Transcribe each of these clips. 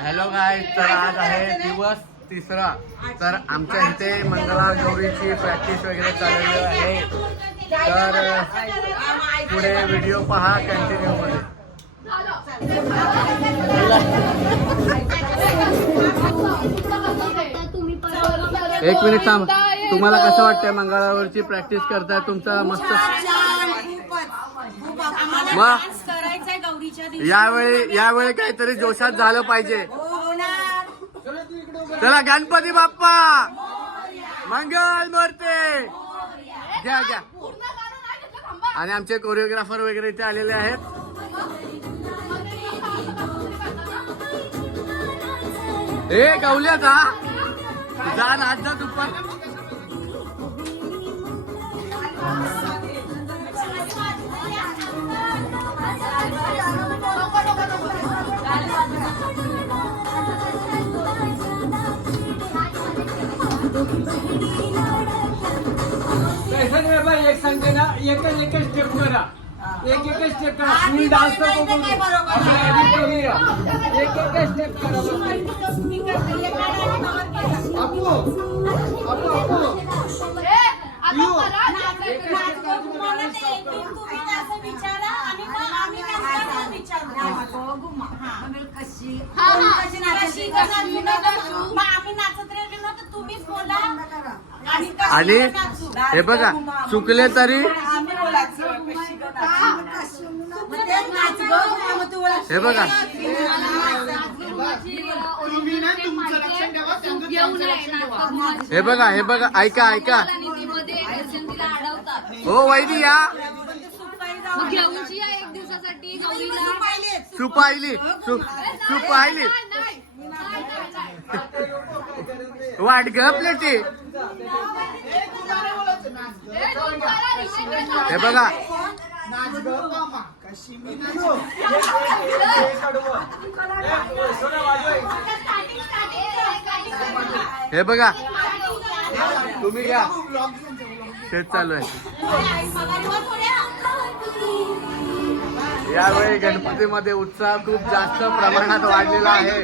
Hello गाय, तर आज आहे दिवस तिसरा. तर आमच्या इथे मंगळागौरीची प्रॅक्टिस वगैरे चाललेली आहे. तर पुढे व्हिडिओ पहा कंटिन्यू मध्ये. एक मिनिट थांब. तुम्हाला कसं वाटतंय मंगळागौरीची प्रॅक्टिस करताय? तुमचा मस्त मग यावेळी काहीतरी जोशात झालं पाहिजे. चला गणपती बाप्पा मंगल मूर्ती घ्या घ्या. आणि आमचे कोरिओग्राफर वगैरे इथे आलेले आहेत. ए गवल्या जा नाच जा दुपार. ऐसा नहीं भाई, एक संडे ना एक स्टेप करा, एक स्टेप करा. फुल डान्स नको करू, एक स्टेप करा. अपू अपू अपू आणि हे बघा चुकले तरी हे बघा हे बघा ऐका ऐका. हो वैदी या सुपायली वाट ग प्लेटी. हे बघा हे बघा तुम्ही घ्या. तेच चालू आहे. यावेळी गणपतीमध्ये उत्साह खूप जास्त प्रमाणात वाढलेला आहे.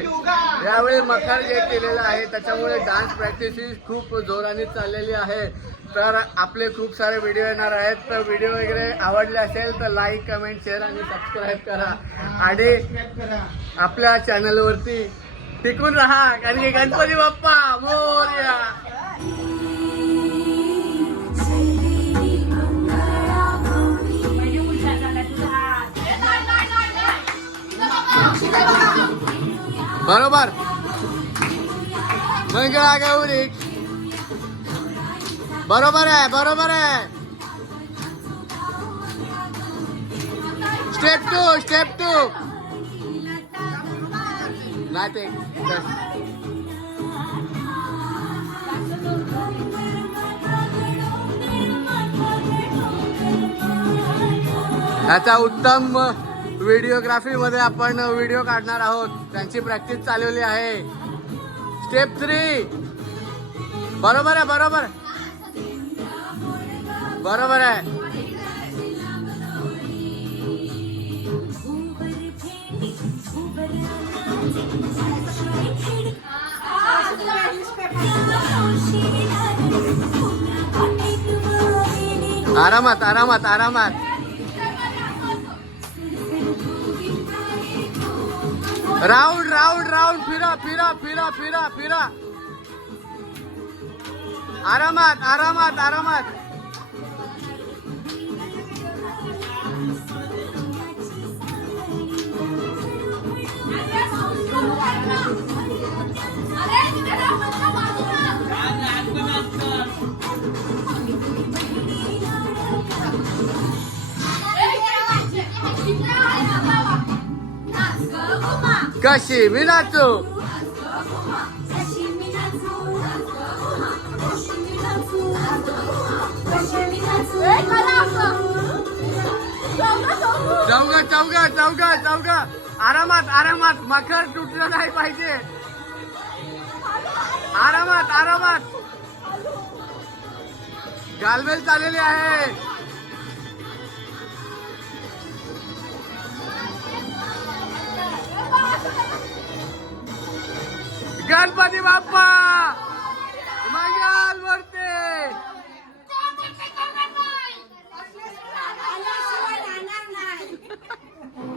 यावेळी मखर जे केलेलं आहे त्याच्यामुळे डान्स प्रॅक्टिस ही खूप जोराने चाललेली आहे. तर आपले खूप सारे व्हिडिओ येणार आहेत. तर व्हिडिओ वगैरे आवडले असेल तर लाईक कमेंट शेअर आणि सबस्क्राईब करा. आणि आपल्या चॅनलवरती टिकून राहा, कारण की गणपती बाप्पा मोरया. बरोबर मंगळागौरी बरोबर आहे बरोबर आहे. स्टेप टू नाही ते याचा उत्तम व्हिडिओग्राफी मध्ये आपण व्हिडिओ काढणार आहोत. त्यांची प्रॅक्टिस चालवली आहे. स्टेप 3 बरोबर आहे बरोबर आहे. आरामात आरामात आरामात. राऊंड राऊंड राऊंड फिरा फिरा फिरा फिरा फिरा. आरामात आरामात आरामात. कशी मी नाचू. चौघा आरामात आरामात. मखर तुटलं नाही पाहिजे. आरामात आरामात. गालबेल चाललेली आहे. गणपती बाप्पा मंगल मूर्ती.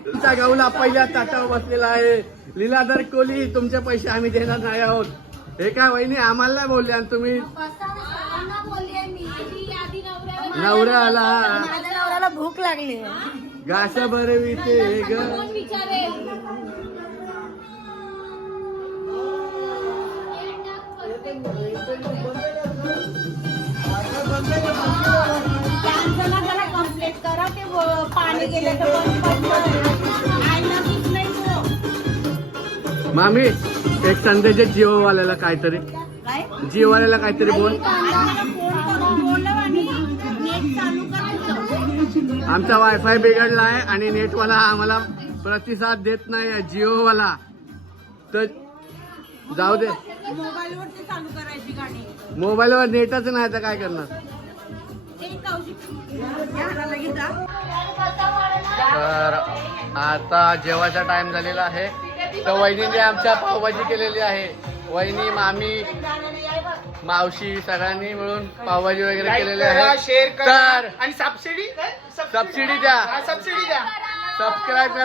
तुमचा गौला पहिल्या ताटावर बसलेला आहे. लीलाधर कोहली, तुमचे पैसे आम्ही देणार नाही आहोत. हे काय वहिनी आम्हाला नाही बोलले आणि तुम्ही नवरा आला माझ्या नवऱ्याला भूक लागली. घास भरविते ग. त्यांचं ना जरा कंप्लीट करा ते पाणी गेले तर मामी एक संदेश जिओवाल्याला काहीतरी काय जिओवाल्याला काहीतरी बोल. आमचा वायफाय बिघडला आहे आणि नेटवाला आम्हाला प्रतिसाद देत नाही जिओवाला. तर जाऊ दे, मोबाईलवरती चालू करायची गाणी. मोबाईलवर नेटच नाही तर काय करणार. तर आता जेवायचा टाइम झालेला आहे. तर वहिनीने आमच्या पावभाजी केलेली आहे. वहिनी, मामी, मावशी सगळ्यांनी मिळून पावभाजी वगैरे केलेली आहे. शेअर तर आणि सबसिडी सबसिडी द्या, सबसिडी द्या. सबस्क्राईब करा.